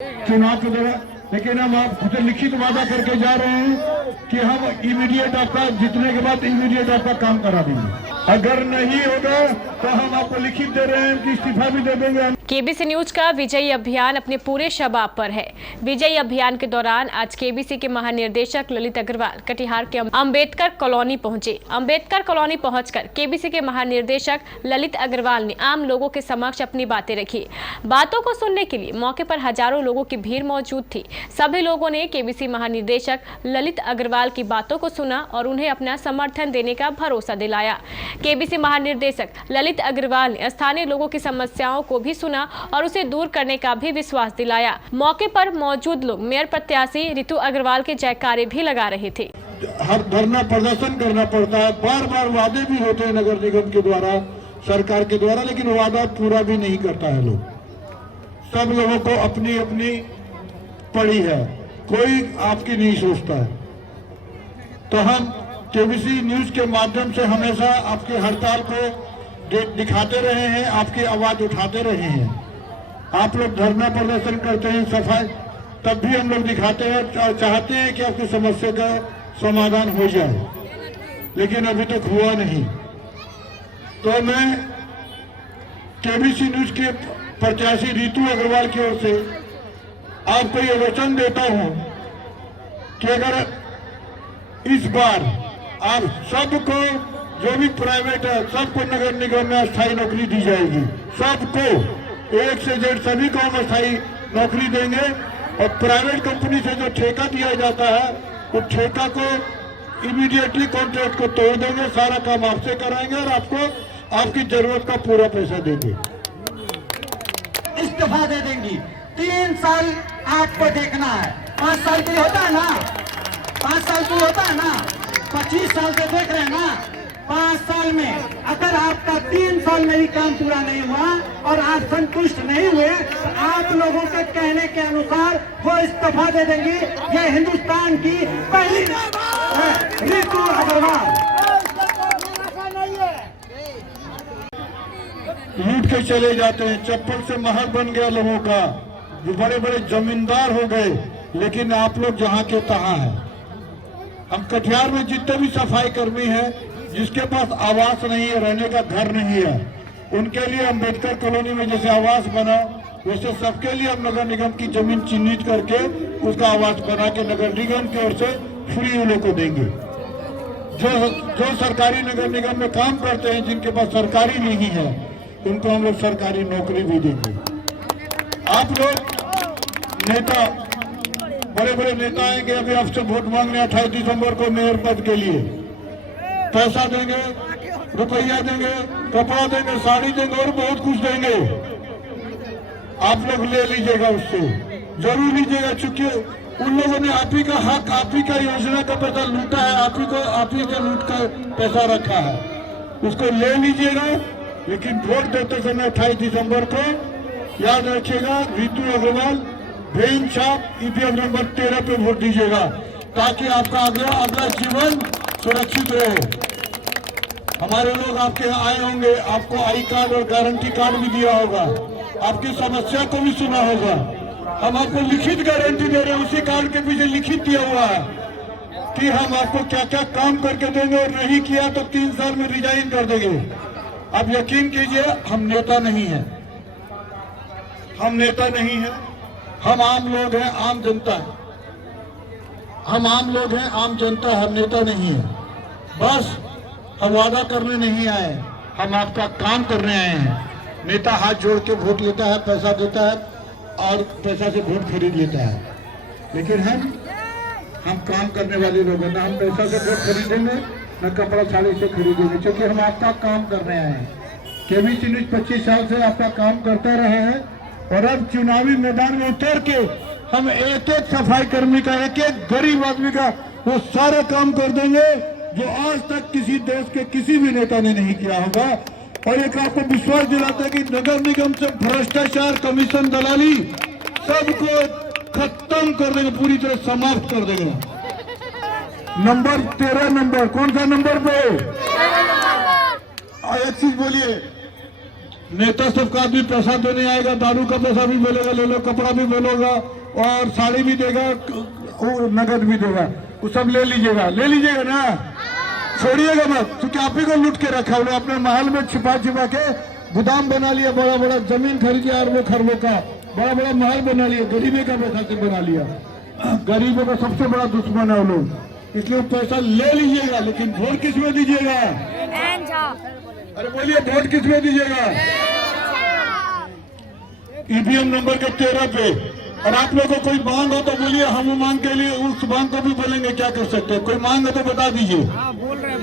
चुनाव के दौरान, लेकिन हम आपसे लिखित वादा करके जा रहे हैं कि हम इमीडिएट आपका जीतने के बाद इमीडिएट आपका काम करा देंगे। अगर नहीं होगा तो हम आपको लिखित दे रहे हैं कि इस्तीफा भी दे देंगे। केबीसी न्यूज का विजयी अभियान अपने पूरे शबाब पर है। विजयी अभियान के दौरान आज केबीसी के महानिर्देशक ललित अग्रवाल कटिहार के अंबेडकर कॉलोनी पहुंचे। अंबेडकर कॉलोनी पहुंचकर केबीसी के महानिर्देशक ललित अग्रवाल ने आम लोगों के समक्ष अपनी बातें रखी। बातों को सुनने के लिए मौके पर हजारों लोगों की भीड़ मौजूद थी। सभी लोगों ने केबीसी महानिर्देशक ललित अग्रवाल की बातों को सुना और उन्हें अपना समर्थन देने का भरोसा दिलाया। केबीसी महानिर्देशक ललित अग्रवाल ने स्थानीय लोगों की समस्याओं को भी सुना और उसे दूर करने का भी विश्वास दिलाया। मौके पर मौजूद लोग मेयर प्रत्याशी रितु अग्रवाल के जयकारे भी लगा रहे थे। हर धरना प्रदर्शन करना पड़ता है, बार बार वादे भी होते हैं नगर निगम के द्वारा, सरकार के द्वारा, लेकिन वादा पूरा भी नहीं करता है लोग। सब लोगों को अपनी अपनी पड़ी है, कोई आपकी नहीं सोचता है। तो हम केबीसी न्यूज के माध्यम से हमेशा आपकी हड़ताल को दिखाते रहे हैं, आपकी आवाज उठाते रहे हैं। आप लोग धरना प्रदर्शन करते हैं, सफाई, तब भी हम लोग दिखाते हैं और चाहते हैं कि आपकी समस्या का समाधान हो जाए, लेकिन अभी तक हुआ नहीं। तो मैं केबीसी न्यूज के प्रत्याशी रितु अग्रवाल की ओर से आपको ये वचन देता हूं कि अगर इस बार आप सबको, जो भी प्राइवेट है, सबको नगर निगम में अस्थायी नौकरी दी जाएगी। सबको, एक से जेड सभी को हम अस्थायी नौकरी देंगे। और प्राइवेट कंपनी से जो ठेका दिया जाता है, वो ठेका को इमीडिएटली कॉन्ट्रैक्ट को तोड़ देंगे, सारा काम आपसे कराएंगे और आपको आपकी जरूरत का पूरा पैसा देंगे। इस्तीफा दे देंगी। 3 साल आपको देखना है। 5 साल की होता है ना, 5 साल की होता है ना, 25 साल से देख रहे हैं ना। 5 साल में अगर आपका 3 साल में ही काम पूरा नहीं हुआ और आप संतुष्ट नहीं हुए तो आप लोगों के कहने के अनुसार वो इस्तीफा दे देंगी। ये हिंदुस्तान की पहली रितु अग्रवाल। लूट के चले जाते हैं, चप्पल से महल बन गया लोगों का, जो बड़े बड़े जमींदार हो गए, लेकिन आप लोग जहां के तहां हैं। हम कटिहार में जितने भी सफाई कर्मी हैं, जिसके पास आवास नहीं है, रहने का घर नहीं है, उनके लिए अंबेडकर कॉलोनी में जैसे आवास बना, वैसे सबके लिए हम नगर निगम की जमीन चिन्हित करके उसका आवास बना के नगर निगम की ओर से फ्री उन लोग को देंगे। जो सरकारी नगर निगम में काम करते हैं, जिनके पास सरकारी नहीं है, उनको हम लोग सरकारी नौकरी भी देंगे। आप लोग नेता, बड़े बड़े नेता आएंगे अभी आपसे वोट मांगने 28 दिसंबर को मेयर पद के लिए। पैसा देंगे, रुपया देंगे, कपड़ा देंगे, साड़ी देंगे और बहुत कुछ देंगे। आप लोग ले लीजिएगा, उससे जरूर लीजिएगा, चूंकि उन लोगों ने आप ही का हक, आप ही का योजना का पैसा लूटा है, आप ही का लूट का पैसा रखा है, उसको ले लीजिएगा। लेकिन वोट देते समय 28 दिसंबर को याद रखिएगा, रितु अग्रवाल भेन छाप ईपीएफ नंबर 13 पे वोट दीजिएगा, ताकि आपका अगला जीवन सुरक्षित रहे। हमारे लोग आपके यहाँ आए होंगे, आपको आई कार्ड और गारंटी कार्ड भी दिया होगा, आपकी समस्या को भी सुना होगा। हम आपको लिखित गारंटी दे रहे हैं, उसी कार्ड के पीछे लिखित दिया हुआ है कि हम आपको क्या क्या काम करके देंगे, और नहीं किया तो 3 साल में रिजाइन कर देंगे। अब यकीन कीजिए, हम नेता नहीं है, हम नेता नहीं है, हम आम लोग हैं, आम जनता है। हम आम लोग हैं, आम जनता है, हम नेता नहीं है। बस हम वादा करने नहीं आए, हम आपका काम करने आए हैं। नेता हाथ जोड़ के वोट लेता है, पैसा देता है और पैसा से वोट खरीद लेता है, लेकिन हम काम करने वाले लोग हैं। ना हम पैसा से वोट खरीदेंगे, न कपड़ा साड़ी से खरीदेंगे, क्योंकि हम आपका काम करने आए हैं। केबीसी न्यूज 25 साल से आपका काम करता रहे हैं, और अब चुनावी मैदान में उतर के हम एक एक सफाई कर्मी का, एक एक गरीब आदमी का वो सारा काम कर देंगे जो आज तक किसी देश के किसी भी नेता ने नहीं किया होगा। और एक आपको विश्वास दिलाता है कि नगर निगम से भ्रष्टाचार, कमीशन, दलाली सबको खत्म कर देंगे, पूरी तरह समाप्त कर देंगे। नंबर 13 नंबर, कौन सा नंबर पे? एक चीज बोलिए, नेता सबका आदमी पैसा देने आएगा, दारू का पैसा भी मिलेगा, ले लो, कपड़ा भी मिलेगा और साड़ी भी देगा, नगद भी देगा, वो सब ले लीजिएगा ना, छोड़िएगा मत, क्योंकि आप ही को लूट के रखा उन्हें अपने महल में छिपा के गोदाम बना लिया, बड़ा बड़ा जमीन खरीद लिया, अरबों खरबों का बड़ा बड़ा महल बना लिया, गरीबी का पैसा से बना लिया। गरीबों का सबसे बड़ा दुश्मन है वो लोग, इसलिए पैसा ले लीजिएगा, लेकिन वोट किस में दीजिएगा? अरे बोलिए, वोट किस में दीजिएगा? ईवीएम नंबर के 13 पे। और आप लोगों को कोई मांग हो तो बोलिए, हम मांग के लिए उस मांग को भी बोलेंगे, क्या कर सकते हैं? कोई मांग हो तो बता दीजिए। बोल रहे हैं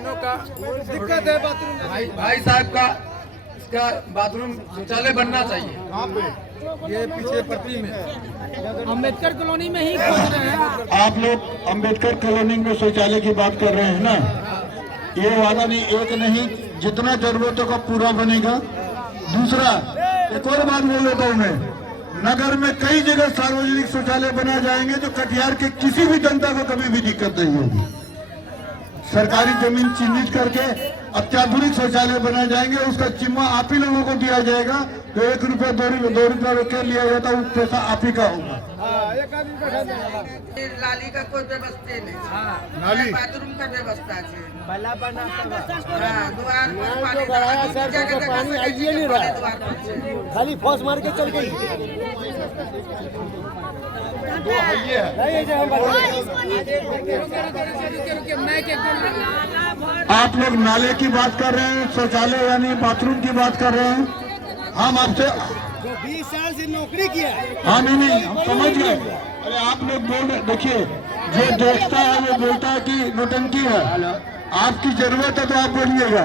दिक्कत है बाथरूम, भाई साहब का इसका बाथरूम शौचालय बनना चाहिए। ये पीछे पट्टी में अम्बेडकर कॉलोनी में ही खोज रहे हैं। आप लोग अम्बेडकर कॉलोनी में शौचालय की बात कर रहे हैं ना, ये वादा नहीं, एक नहीं, जितना जरूरतों का पूरा बनेगा। दूसरा एक और बात बोल देता हूँ मैं, नगर में कई जगह सार्वजनिक शौचालय बनाए जाएंगे जो कटिहार के किसी भी जनता को कभी भी दिक्कत नहीं होगी। सरकारी जमीन चिन्हित करके अत्याधुनिक शौचालय बनाए जाएंगे, उसका जिम्मा आप ही लोगों को दिया जाएगा। तो 1 रुपया 2 रुपया के लिया जाता है, वो पैसा आप ही का होगा। नाली का कोई व्यवस्था नहीं, नाली बाथरूम का व्यवस्था है, पानी आइए नहीं रहा, खाली फौस मार के चल गई। आप लोग नाले की बात कर रहे हैं, शौचालय यानी बाथरूम की बात कर रहे हैं। हम आपसे 20 साल से नौकरी किया। हाँ नहीं, हम समझ गए। अरे आप लोग बोल रहे, देखिए, जो देखता है वो बोलता है कि नौटंकी है। आपकी जरूरत है तो आप बोलिएगा,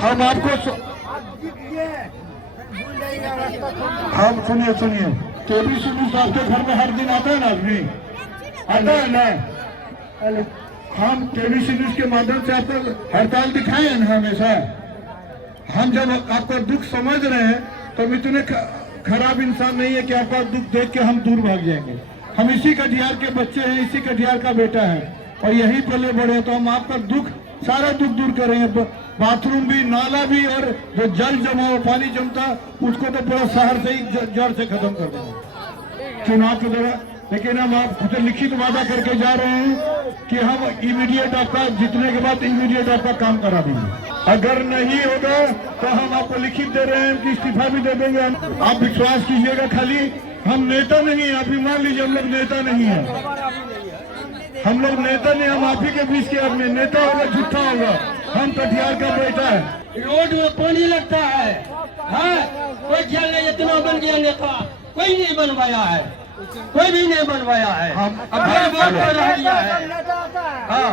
हम आपको हम सुनिए, केबीसी न्यूज आपके घर में हर दिन आता है ना, आदमी आता है ना। हम केबीसी न्यूज के माध्यम से आपको हड़ताल दिखाए हैं ना हमेशा। हम जब आपका दुख समझ रहे हैं तो हम इतने खराब इंसान नहीं है कि आपका दुख देख के हम दूर भाग जाएंगे। हम इसी कटिहार के बच्चे हैं, इसी कटिहार का बेटा है और यही पले बड़े, तो हम आपका दुख, सारा दुख दूर करेंगे। बाथरूम भी, नाला भी, और जो जल जमा हुआ पानी जमता उसको तो पूरा शहर से ही जड़ से खत्म कर देंगे चुनाव के दौरान। लेकिन हम आपसे लिखित वादा करके जा रहे हैं कि हम इमीडिएट आपका जीतने के बाद इमीडिएट आपका काम करा देंगे। अगर नहीं होगा तो हम आपको लिखित दे रहे हैं कि इस्तीफा भी दे देंगे। आप विश्वास कीजिएगा, खाली हम नेता नहीं है, आप ही मान लीजिए हम लोग नेता नहीं है, हम लोग नेता नहीं, हम आप ही के बीच के आदमी। नेता होगा झूठा होगा, हम कटिहार का बेटा है। रोड में पानी लगता है, हाँ, कोई ख्याल नहीं, इतना बन गया नेता, कोई नहीं बनवाया है, कोई भी नहीं बनवाया है, हम रह दिया है, हाँ,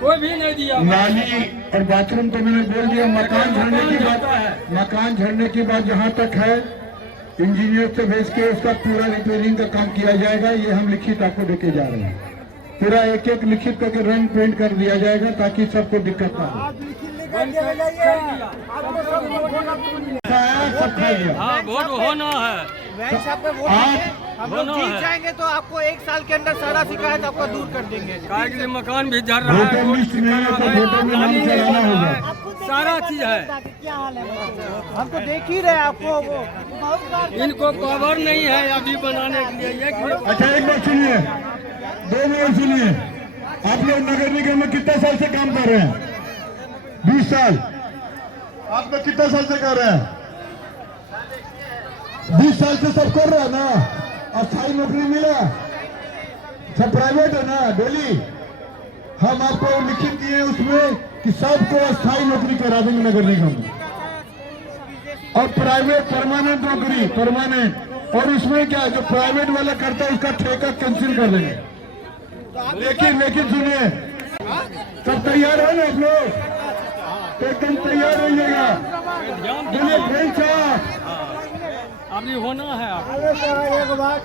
कोई भी नहीं दिया। नाली और बाथरूम तो मैंने बोल दिया। मकान झड़ने की बात जहाँ तक है, इंजीनियर से भेज के उसका पूरा रिपेयरिंग का काम किया जाएगा। ये हम लिखित आपको देके जा रहे हैं, पूरा एक एक लिखित करके रंग पेंट कर दिया जाएगा ताकि सबको दिक्कत ना हो। हाँ, वोट होना है, हम लोग जीत जाएंगे तो आपको 1 साल के अंदर सारा शिकायत आपको दूर कर देंगे। कार्ड मकान भी झड़ रहा है, वोटर लिस्ट में है तो वोटर में नाम चलाना होगा, सारा चीज है। क्या हाल है, हम तो देख ही रहे आपको, वो इनको खबर नहीं है अभी बनाने के लिए। अच्छा एक बात सुनिए, 2 मिनट सुनिए। आप लोग नगर निगम में कितने साल से काम कर रहे हैं? 20 साल। आप लोग कितने साल से कर रहे हैं? 20 साल से सब कर रहे हैं ना। अस्थायी नौकरी मिला, सब प्राइवेट है ना डेली। हम आपको लिखित दिए उसमें कि सबको अस्थायी नौकरी करा देंगे नगर निगम में, और प्राइवेट परमानेंट नौकरी, परमानेंट। और इसमें क्या, जो प्राइवेट वाला करता है उसका ठेका कैंसिल कर देंगे। लेकिन सुनिए, सब तैयार है ना आप लोग? तो एकदम तैयार रहिएगा। बोलिए फ्रेंड साहब, अभी होना है। एक बात,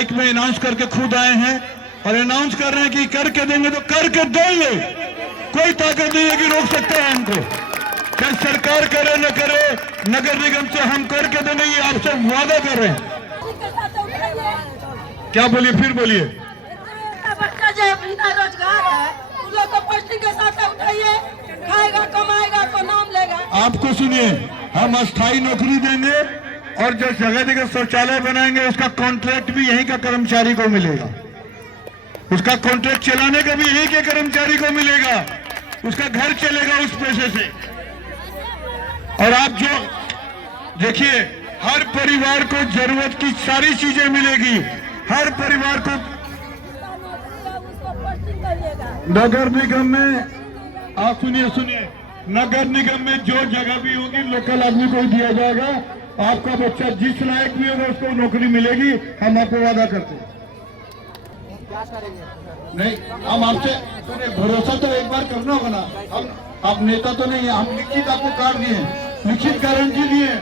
एक में अनाउंस करके खुद आए हैं और अनाउंस कर रहे हैं कि करके देंगे तो करके देंगे। कोई ताकत नहीं है कि रोक सकता है हमको। चाहे सरकार करे न करे, नगर निगम से हम करके देंगे, ये आपसे वादा कर रहे हैं। क्या बोलिए, फिर बोलिए। बच्चा जो बिना रोजगार है उन लोग को पोस्टिंग के साथ उठाइए, खाएगा कमाएगा तो नाम लेगा। आपको सुनिए, हम अस्थाई नौकरी देंगे और जो जगह जगह शौचालय बनाएंगे उसका कॉन्ट्रैक्ट भी यहीं का कर्मचारी को मिलेगा, उसका कॉन्ट्रैक्ट चलाने का भी यहीं के कर्मचारी को मिलेगा, उसका घर चलेगा उस पैसे से। और आप जो देखिए, हर परिवार को जरूरत की सारी चीजें मिलेगी, हर परिवार को। नगर निगम में आप सुनिए, नगर निगम में जो जगह भी होगी लोकल आदमी को ही दिया जाएगा। आपका बच्चा जिस लायक भी होगा उसको नौकरी मिलेगी, हम आपको वादा करते हैं। नहीं, हम आपसे सुनिए, भरोसा तो एक बार करना होगा ना। हम आप नेता तो नहीं है, हम लिखित आपको कार्ड दिए, लिखित गारंटी दिए,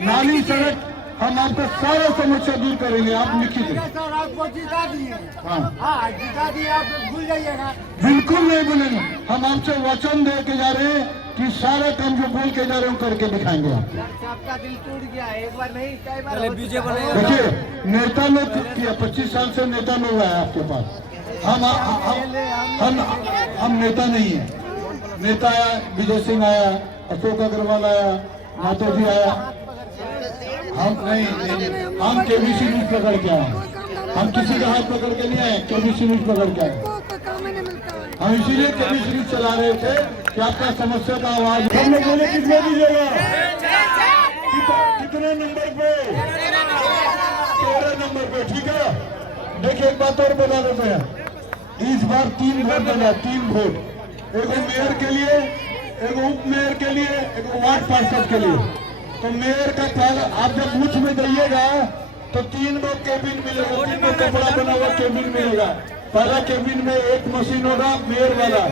नाली सड़क हम आपका सारा समस्या दूर करेंगे। आप लिखित आपको जिता दिए, हाँ जिता दिए, आप भूल जाइएगा। बिल्कुल नहीं भूलेंगे। हम आपसे वचन दे के जा रहे हैं कि सारा काम जो बोल के जा रहे हैं करके दिखाएंगे। आपका दिल टूट गया, एक बार नहीं कई बार। देखिए, नेता लोग किया 25 साल से नेता लोग आए आपके पास। हम नेता नहीं है। नेता आया, विजय सिंह आया, अशोक अग्रवाल आया, मातो जी आया। हम नहीं, हम केबीसी न्यूज पकड़ के आए, हम किसी का हाथ पकड़ के नहीं आए, केबीसी न्यूज पकड़ के आए। हम इसीलिए केबीसी न्यूज चला रहे थे कि आपका समस्या का आवाज हम लोग बोले किसमें दीजिएगा, कितने नंबर पे, 13 नंबर पे, ठीक है। देखिए, एक बात और बता देते हैं, इस बार 3 वोट देना, 3 वोट, एक मेयर के लिए, एक उप मेयर के लिए, एक वार्ड पार्षद के लिए। तो मेयर का पहला आप जब बूथ में जाइएगा तो 3 गो केबिन मिलेगा, 3 गो कपड़ा बना हुआ केबिन मिलेगा। पहला केबिन में एक मशीन होगा मेयर वाला,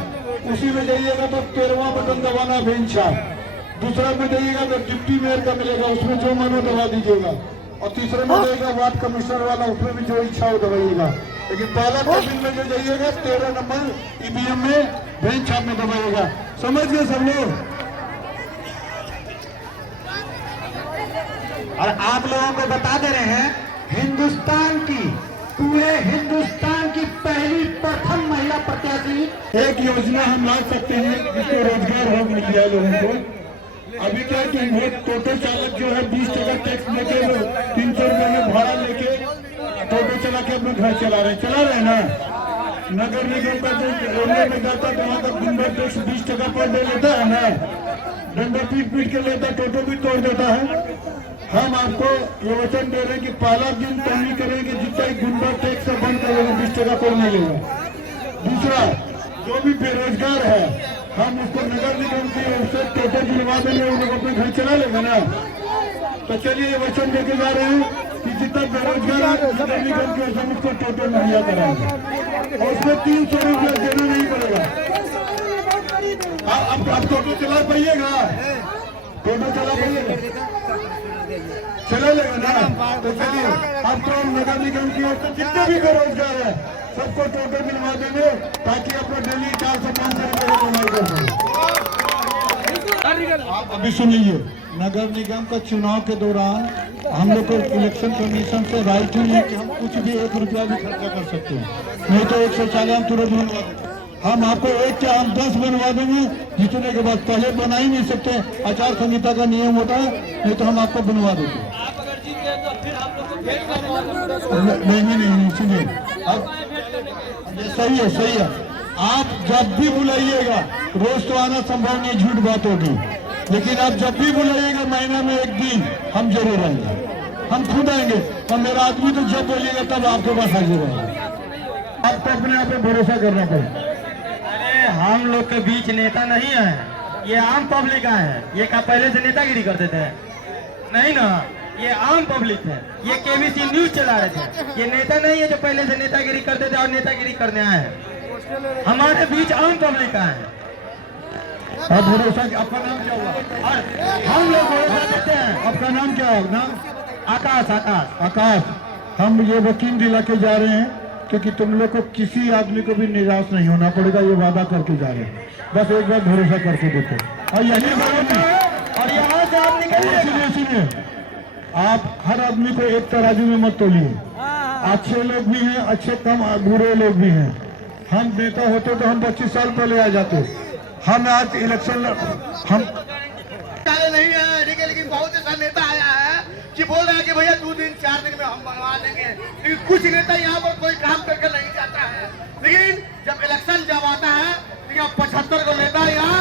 उसी में जाइएगा तो 13वां बटन दबाना बेंच है। दूसरा में जाइएगा तो डिप्टी मेयर का मिलेगा, उसमें जो मनो दबा दीजिएगा। और तीसरे में जाइएगा वार्ड कमिश्नर वाला, उसमें भी जो इच्छा हो दबाइएगा। लेकिन पहला केबिन में जो जाइएगा 13 नंबर ईवीएम में बेंच आप में दबाइएगा। समझ गए सब लोग? और आप लोगों को बता दे रहे हैं, हिंदुस्तान की, पूरे हिंदुस्तान की पहली प्रथम महिला प्रत्याशी। एक योजना हम ला सकते हैं जिसको रोजगार हो मिल जाए लोगों को। अभी क्या कि वो टोटो चालक जो है 20% टैक्स लेके 300 रुपये में भाड़ा लेके टोटो चला के अपना घर चला रहे हैं ना। नगर निगम का जो रेलवे में जाता है तो वहाँ का गुंडा टैक्स 20% पर दे लेता है ना, डंडा पीट के लेता, टोटो भी तोड़ देता है। हम आपको ये वचन दे रहे हैं कि पहला दिन तो नहीं करेंगे जितना ही गुंडा टैक्स से बंद करेंगे, 20% कोई नहीं लेगा। दूसरा, जो भी बेरोजगार है हम उसको नगर निगम की ओर से टोटो दिलवा देंगे, उन लोग अपने घर चला लेगा ना। तो चलिए ये वचन देके जा रहे हैं कि जितना बेरोजगार है नगर निगम की ओर से उसको टोटो मुहैया कराएंगे और उसमें 300 रुपया देना नहीं पड़ेगा। आप टोटो चला पाइएगा, टोटो चला पाइएगा, चला लेगा ना। तो चलिए, अब तो नगर निगम की ओर से जितने भी बेरोजगार है सबको टोटो मिलवा देंगे ताकि अपना डेली 400-500 रुपये का कमाई कर सके। आप अभी सुन लीजिए, नगर निगम का चुनाव के दौरान हम लोग को इलेक्शन कमीशन से राइट ही है कि हम कुछ भी 1 रुपया भी खर्चा कर सकते हैं, नहीं तो 1 शौचालय हम तुरंत बनवा देंगे। हम आपको 1 क्या हम 10 बनवा देंगे, जितने के बाद पहले बना ही नहीं सकते, आचार संहिता का नियम होता है, नहीं तो हम आपको बनवा देंगे। नहीं सुनिए, अब सही है। आप जब भी बुलाइएगा, रोज तो आना संभव नहीं, झूठ बात होगी, लेकिन आप जब भी बुलाइएगा महीना में 1 दिन हम जरूर आएंगे, हम खुद आएंगे। और मेरा आदमी तो जब बोलिएगा तब आपके पास हाजिर रहेगा। आपको अपने आप पे भरोसा करना पड़ेगा। हम लोग के बीच नेता नहीं है, ये आम पब्लिक आए हैं। ये क्या पहले से नेतागिरी करते थे? नहीं ना, ये आम पब्लिक है, ये केबीसी न्यूज चला रहे थे। ये नेता नहीं है जो पहले से नेतागिरी करते थे और नेतागिरी करने आए हैं। हमारे बीच आम पब्लिक आए हैं। आप भरोसा, आपका नाम क्या हुआ? और हम लोग भरोसा देते हैं। आपका नाम क्या है? नाम आकाश। हम ये वकील दिला के जा रहे हैं क्योंकि तुम लोग को किसी आदमी को भी निराश नहीं होना पड़ेगा, ये वादा करके जा रहे हैं। बस एक बार भरोसा करके देखो। और यही और यहाँ से आप निकलिए। सुनिए, आप हर आदमी को एक तराजू में मत तोलिए। अच्छे लोग भी हैं, अच्छे कम बुरे लोग भी हैं। हम नेता होते तो हम 25 साल पहले आ जाते। हम आज इलेक्शन हम नहीं है, लेकिन बहुत ऐसा नेता आया है कि बोल रहा है कि भैया 2 दिन 4 दिन में हम बनवा देंगे। लेकिन कुछ नेता यहाँ पर कोई काम करके नहीं जाता है। लेकिन जब इलेक्शन जब आता है तो यहाँ 75 को नेता यहाँ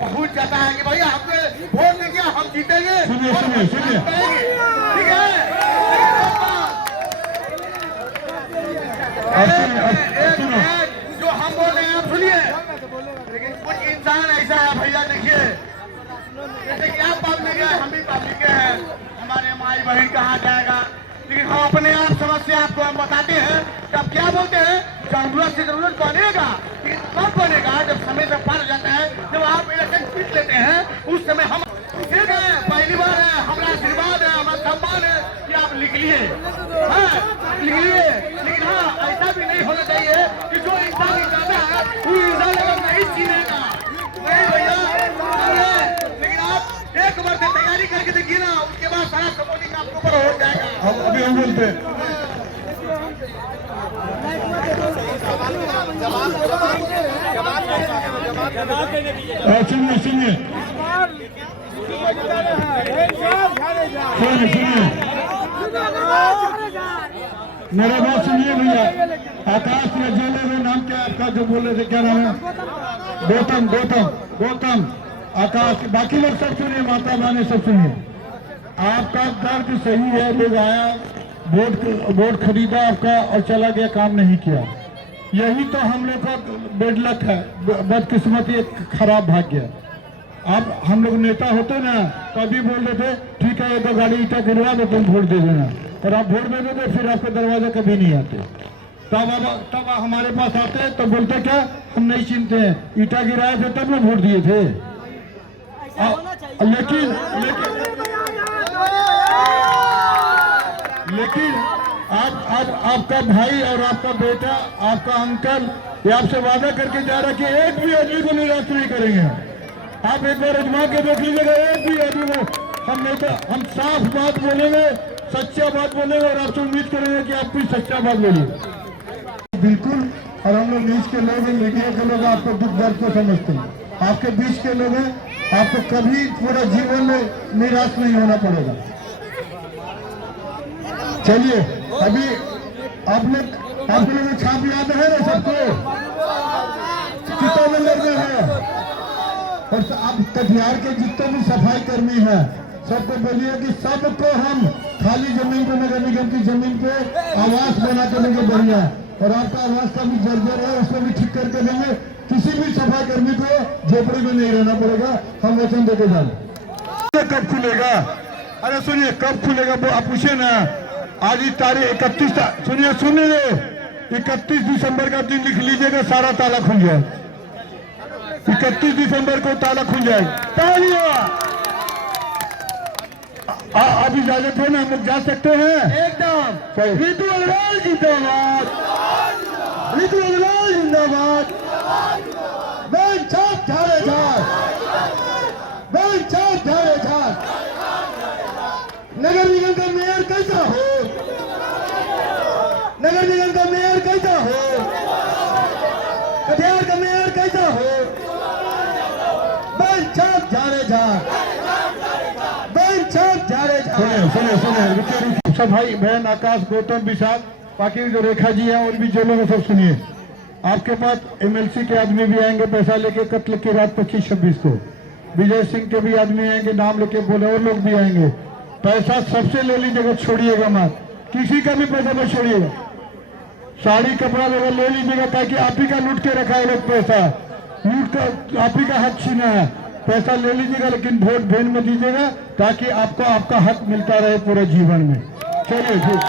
पहुंच जाता है कि भैया हमको वोट देंगे, हम जीतेंगे। सुनिए सुनिए सुनिए ठीक है, जो हम बोल रहे हैं आप सुनिए। लेकिन कुछ इंसान ऐसा है भैया, देखिए जैसे कि आप पब्लिक है, हम भी पब्लिक है, हमारे माई बहन कहाँ जाएगा। लेकिन हम अपने आप समस्या आपको हम बताते हैं कि आप क्या बोलते हैं, जरूरत से जरूरत बनेगा, लेकिन कब बनेगा जब समय से पार हो जाता है, जब आप इलेक्शन जीत लेते हैं उस समय हम ठीक है, पहली बार है, हमारा आशीर्वाद है, हमारा सम्मान है कि आप लिख लिए, लिख लिए। लेकिन हाँ, ऐसा भी नहीं होना चाहिए कि जो इंसान चाहता है वो इंसान अगर नहीं जीनेगा, नहीं भैया। लेकिन आप एक बार से तैयारी करके देखिए ना, उसके बाद सारा सपोर्टिंग आपके ऊपर हो जाएगा। अभी हम बोलते हैं सुनिए सुनिए सुनिए मेरा बात सुनिए भैया। आकाश या जोले में नाम क्या आपका, जो बोल रहे थे, क्या नाम है? गौतम गौतम गौतम आकाश। बाकी लोग सब सुनिए, माता बहने सब सुनिए। आपका दर्द सही है। लोग आया, वोट खरीदा आपका और चला गया, काम नहीं किया। यही तो हम लोग का बेड लक है, बदकिस्मती, एक खराब भाग्य। अब हम लोग नेता होते ना तो अभी बोल रहे थे ठीक है, ये तो गाड़ी ईटा गिरवा दो, तुम वोट दे देना, और आप वोट दे देते, फिर आपके दरवाजा कभी नहीं आते। तब हमारे पास आते तो बोलते क्या, हम नहीं चिंते हैं, ईटा गिराए थे तब लोग वोट दिए थे। लेकिन आज आपका भाई और आपका बेटा, आपका अंकल, ये आपसे वादा करके जा रहा है कि एक भी आदमी को निराश नहीं करेंगे। आप एक बार अजमा के देख लीजिएगा, एक भी आदमी को हम नहीं, तो हम साफ बात बोलेंगे, सच्चा बात बोलेंगे, और आपसे उम्मीद करेंगे कि आप भी सच्चा बात बोलिए। बिल्कुल। और हम लोग न्यूज के लोग हैं, मीडिया के लोग आपको दुख दर्द को समझते हैं, आपके बीच के लोग हैं, आपको कभी पूरा जीवन में निराश नहीं होना पड़ेगा। चलिए, अभी आप लोग छाप याद है ना सबको, कितना नंबर में है। और अब कटिहार के जितने भी सफाई कर्मी हैं सबको बोलिए कि सबको हम खाली जमीन पे, नगर निगम की जमीन पे आवास बना कर देंगे बढ़िया, और आपका आवास का भी जर्जर है उसको भी ठीक करके देंगे। किसी भी सफाई कर्मी को झोपड़ी में नहीं रहना पड़ेगा, हम वचन देके जाए। कब खुलेगा? अरे सुनिए, कब खुलेगा वो आप पूछे ना। आज ही तारीख 31, सुनिए 31 दिसंबर का दिन लिख लीजिएगा, सारा ताला खुल जाए। 31 दिसंबर को ताला खुल जाएगा। तालियां। अब इजाजत है ना, हम लोग जा सकते हैं एकदम। ऋतु अग्रवाल जिंदाबाद, ऋतु अग्रवाल जिंदाबाद। बैंक छाप झाड़े झाड़, बैंक छाप झाड़े झाड़। नगर निगम का मेयर कैसा हो, नगर निगम का मेयर कैसा हो, कटिहार का मेयर कैसा हो, बैंक छाप झाड़े झाड़, बैंक छाप झाड़े झाड़। सुनिए सब भाई बहन, आकाश, गौतम, विशाल, बाकी जो रेखा जी हैं और भी जो लोग सब सुनिए। आपके पास एमएलसी के आदमी भी आएंगे पैसा लेके, कत्ल की रात 25-26 को विजय सिंह के भी आदमी आएंगे, नाम लेके बोले, और लोग भी आएंगे। पैसा सबसे ले लीजिएगा, छोड़िएगा मत, किसी का भी पैसा मत छोड़िएगा। साड़ी कपड़ा वगैरह ले लीजिएगा, ताकि आप ही का लूट के रखा है लोग पैसा, लूट का आप ही का हक छीना है। पैसा ले लीजिएगा, लेकिन वोट भेज मत दीजिएगा, ताकि आपको आपका हक मिलता रहे पूरे जीवन में। चलिए ठीक।